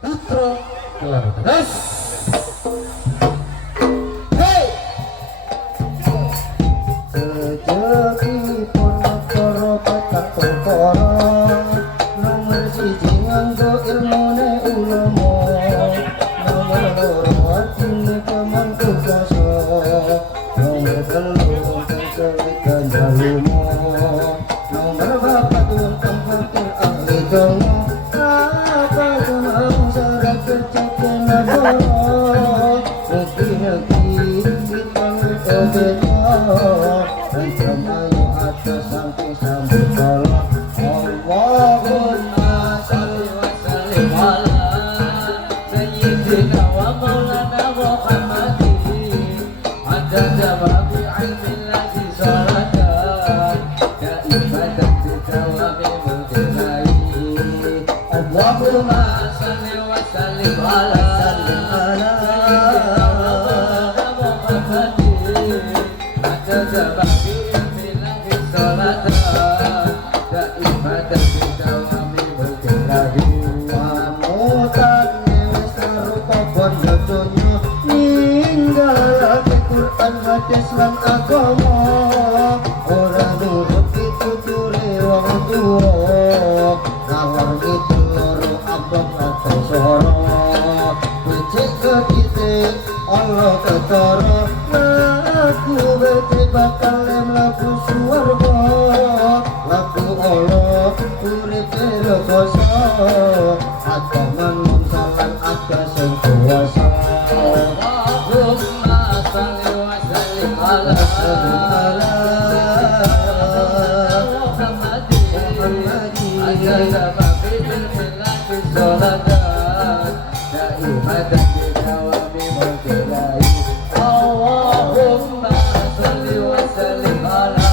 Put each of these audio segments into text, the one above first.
putra Klarades. Hei sejatipun para patang perkara nomor siji nganggo ilmune ulama nomor loro atine pemangku kuasa nomor telu kesewitan jalumo nomor papat wonten fakir ahli donga apa kemau syarat kerja kenapa mugi-mugi kita bekerja dan ayo atas sampai kalau Allahumma sholli wa sallim ala sayyidina wa maulana Muhammadin adada babi ilmillahi salatan daimatan bidawami mudilai Allahumma sholli wa sallim ala sayyidina wa maulana Muhammadin adada babi ilmillahi salatan daimatan bidawami mudilai panutan wis arupa bondo donya ninggalake Quran hadis lan agama ora nurut pituture wong tuwa ngalor ngidul loro abot atau soro becik ketite Allah ketara aku becik bakal mlebu swarga laku Allah urip rekoso agama mung salan ada sing kuwasa Allahumma sholli wa sallim ala Muhammadin adada babi ilmillahi salatan daimatan bidawami mudilai Allahumma sholli wa sallim ala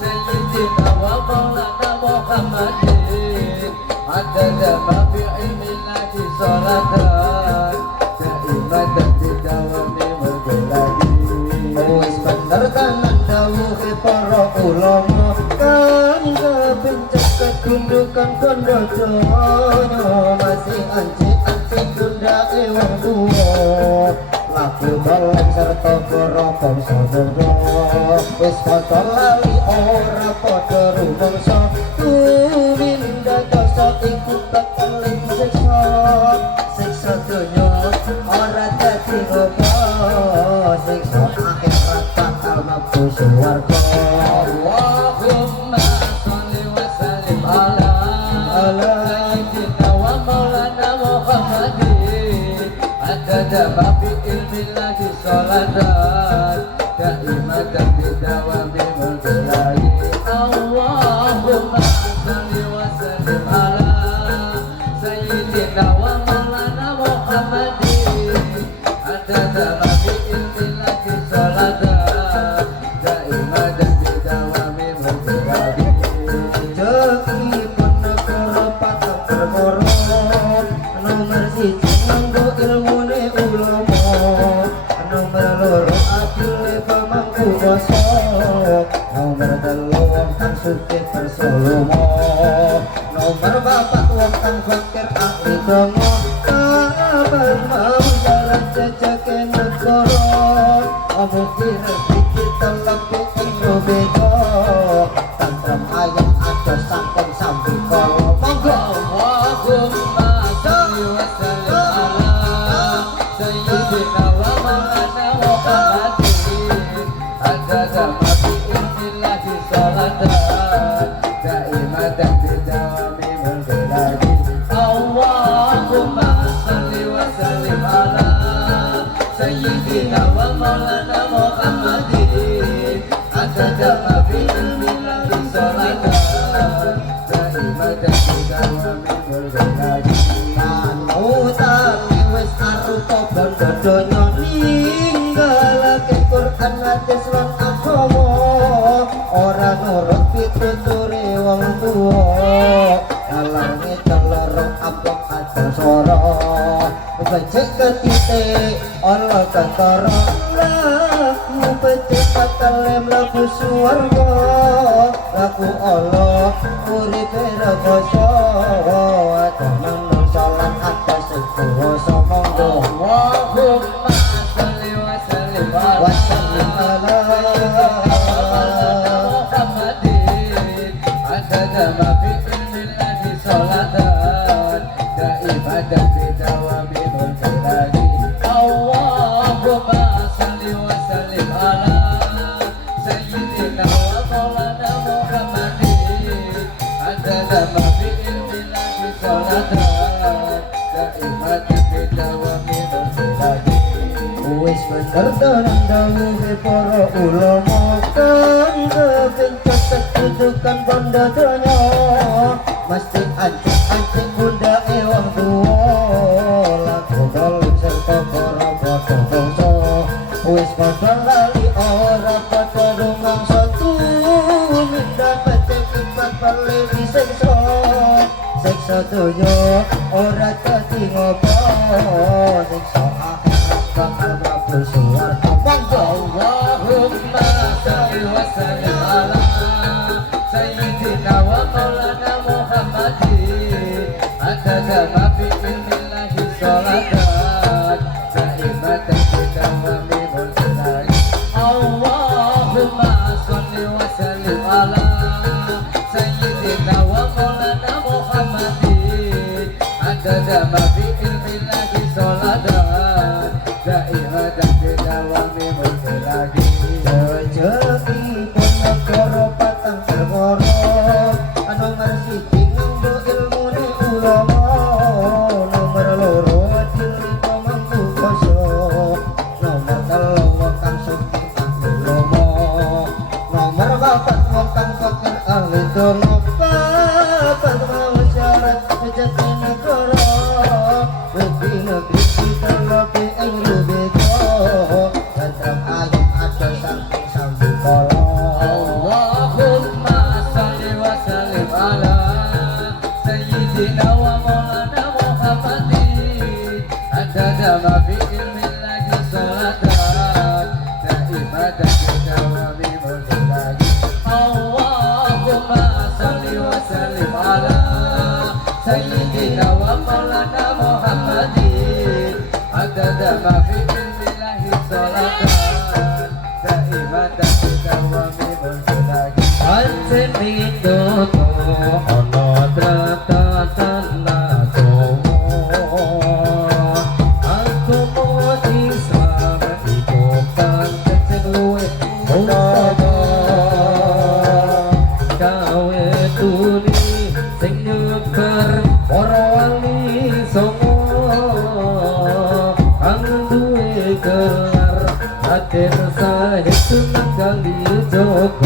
sayyidina wa maulana Muhammadin adada babi ilmillahi salatan daimatan bidawami mudilai wis bener tenan dawuhe para ulama kang kepencet kegundukan kondo donya masih anci gundake wong tuwa laku dalan serta gorokong sadaya wis padha lali ora padha rumangsa tumindak dosa iku bakal siksa siksa donya ora dadi apa siksa akhirat bakal mlebu swarga Allahumma sholli wa sallim ala sayyidina wa maulana Muhammadin adada babi ilmillahi salatan daimatan bidawami mudilai Allahumma sholli wa sallim ala sayyidina wa maulana Muhammadin adada babi ilmillahi salatan daimatan bidawami mudilai jekipun negara patang perkara nomor siji nganggo ilmune ulama nomor loro adile pemangku kuasa nomor telu wong kang sugih bersolomo nomor papat wong kang fakir ahli donga kapan mau jalan jejake negara mugi rezeki telepi ing beda tantram ayam ada sampun sambil kala monggo Allahumma sholli wa sallim ala sayyidina wa maulana Muhammadin adada babi ilmillahi salatan daimatan bidawami mudilai Allahumma sholli wa sallim ala sayyidina wa maulana Muhammadin adada babi ilmillahi salatan daimatan bidawami mudilai panutan wis arupa bondo donya ninggalake Quran hadis lan agama ora nurut pituture wong tuwa alange teloro abot ada soro becik ketite Allah ketara laku becik katale mlebu swarga laku Allah uripe rekoso ada manungsa lan ada ma fi ilmillahi sholatan daimatan bidawami mulkilagi Allahumma salli wa sallim ala sayyidina wa maulana Muhammadin adada ma fi ilmillahi sholatan daimatan bidawami mulkilagi wis bener tenan dawuhe para ulama kang kepingin kedudukan banda donya mesti ancik-ancik bunda wong tuwa laku dolen serta para padha bangsa wis padha lali ora padha rumangsa tumindak pecek bali disiksa siksa donya ora dadi ngopo siksa akhirat bakal mlebu swarga Allahumma sholli wa sallim ala sayyidina wa maulana Muhammadin adada ma fi ilmillahi sholatan daimatan bidawami mulkilagi Allahumma sholli wa sallim ala sayyidina wa maulana Muhammadin adada ma fi ilmillahi sholatan daimatan bidawami mulkilagi rezeki pun negara patang perkara nomor siji nganggo ilmune ulama nomor loro dilika mampu basa nomor telu wong kang sugih ahli ulama nomor papat wong kang fakir ahli donga papat syarat rezeki negara rezeki negeri kita lebih ing rubeka tetap ayu ada samping sambung kala Allahumma sholli wa sallim ala sayyidina wa maulana Muhammadin adada ma fi ilmillahi sholatan daimatan bidawami mulkilagi Allahumma sholli wa sallim ala sayyidina wa maulana Muhammadin adada ma fi ilmillahi sholatan daimatan bidawami mulkilagi Anjenindo to ono tratatan aku mau Islam iku pancen luwih utama gawe tuli sing nyebar para wali songo kang duwe gelar Raden Sahid Sunan Kalijaga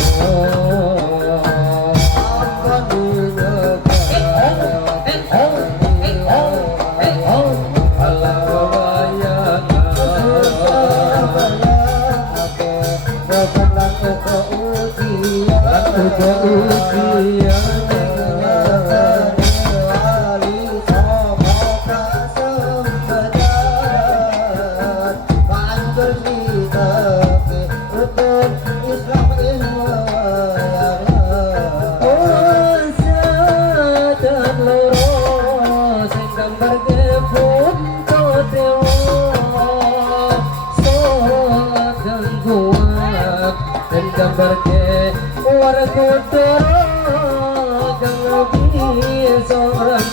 gambarke warga kang bisa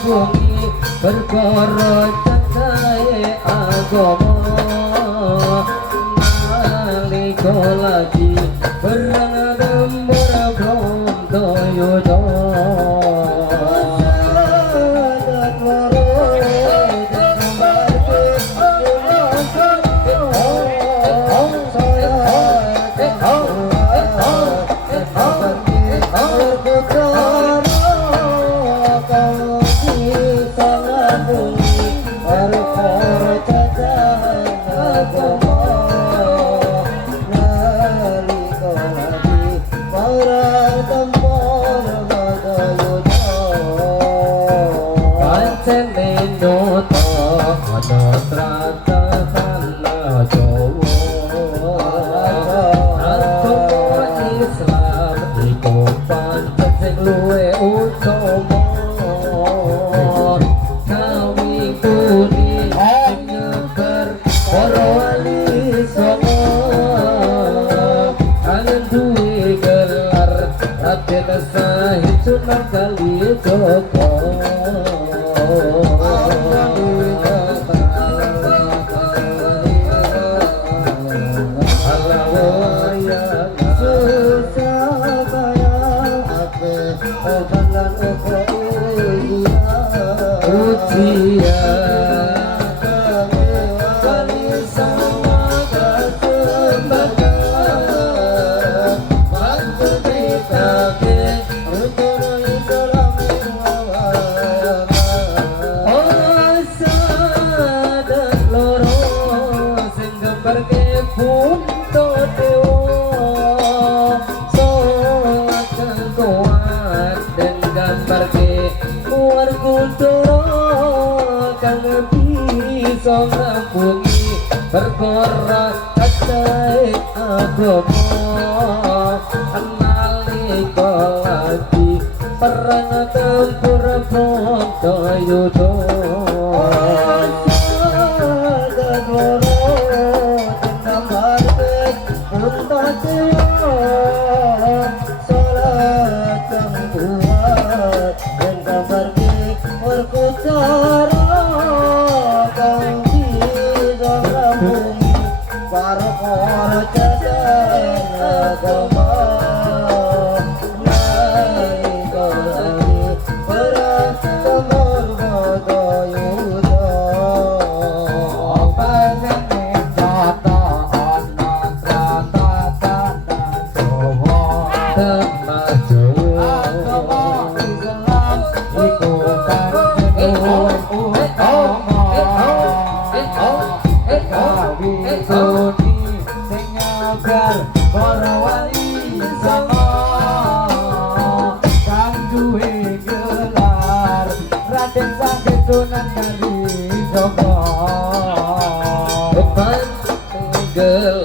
bumi perkara cacahe agama nalika lagi perang dembur Brontoyodo Sunan Kalijaga perkara kacai agama nalika lagi perang tempur Bharatayuda Sunan Kalijaga gelar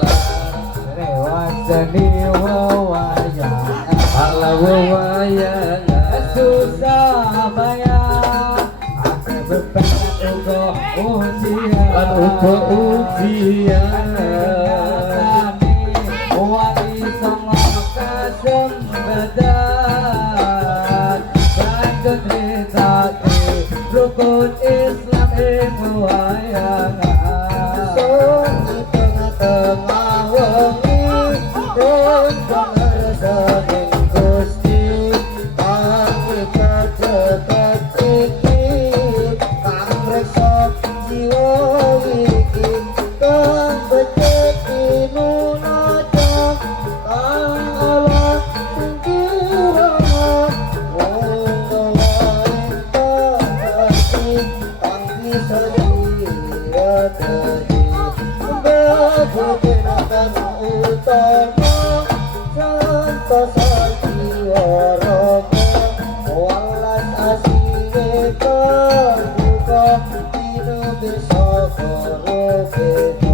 rewasani wawayang ala wawayang susah bayang ake beban uga ujian uga ujian wali songo kasem badan bantu tritake rukun Islam ing wayangan tengah-tengah wengi rondang resaning Gusti kang kecetet iki kang reksa jiwa iki kang becik pinunaja kang Allah tingkirana wong Terbuka, tidak bisa koroke.